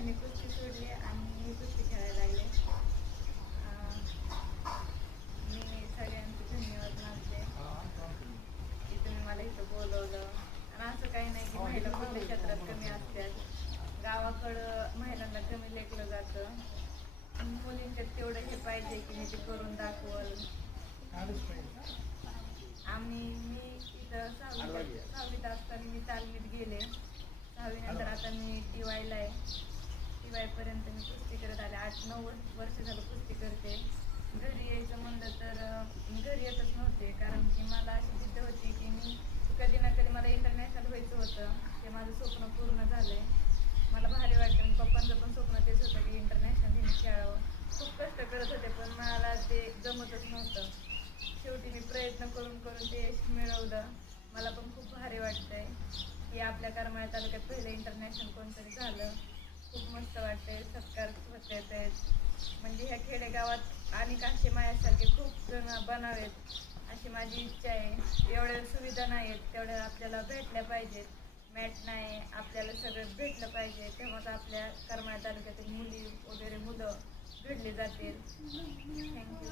ह्याने कुस्ती सोडली आणि मी कुस्ती खेळायला लागले. मी सगळ्यांचे धन्यवाद मानते की तुम्ही मला इथं बोलवलं. आणि असं काही नाही की महिला कुठल्या क्षेत्रात कमी असतात. गावाकडं महिलांना कमी लेखलं जातं. मुलींच्यात तेवढं हे पाहिजे की मी ते करून दाखवल. मी इथं सहावीत असताना मी तालमीत गेले. 6वी नंतर आता मी TYला आहे. TY पर्यंत मी कुस्ती करत आले. 8-9 वर्ष झालं कुस्ती करते. घरी यायचं म्हणलं तर घरी येतच नव्हते, कारण की मला अशी जिद्द होती की मी कधी ना कधी मला इंटरनॅशनल व्हायचं होतं. ते माझं स्वप्न पूर्ण झालंय. मला भारी वाटतं. पप्पांचं पण स्वप्न तेच होतं की इंटरनॅशनल हे खेळावं. खूप कष्ट करत होते पण मला ते जमतच नव्हतं. शेवटी मी प्रयत्न करून ते यश मिळवलं. मला पण खूप भारी वाटतंय की आपल्या करमाळा तालुक्यात पहिलं इंटरनॅशनल कोणतरी झालं. खूप मस्त वाटतंय. सत्कार होत आहेत. म्हणजे ह्या खेडेगावात आणि असे माझ्यासारखे खूप जण बनावेत अशी माझी इच्छा आहे. एवढ्या सुविधा नाहीत तेवढ्या आपल्याला भेटल्या पाहिजेत. मॅट नाही, आपल्याला सगळं भेटलं पाहिजे, तेव्हाच आपल्या करमाळा तालुक्यातील मुली वगैरे मुलं घडली जातील. थँक्यू.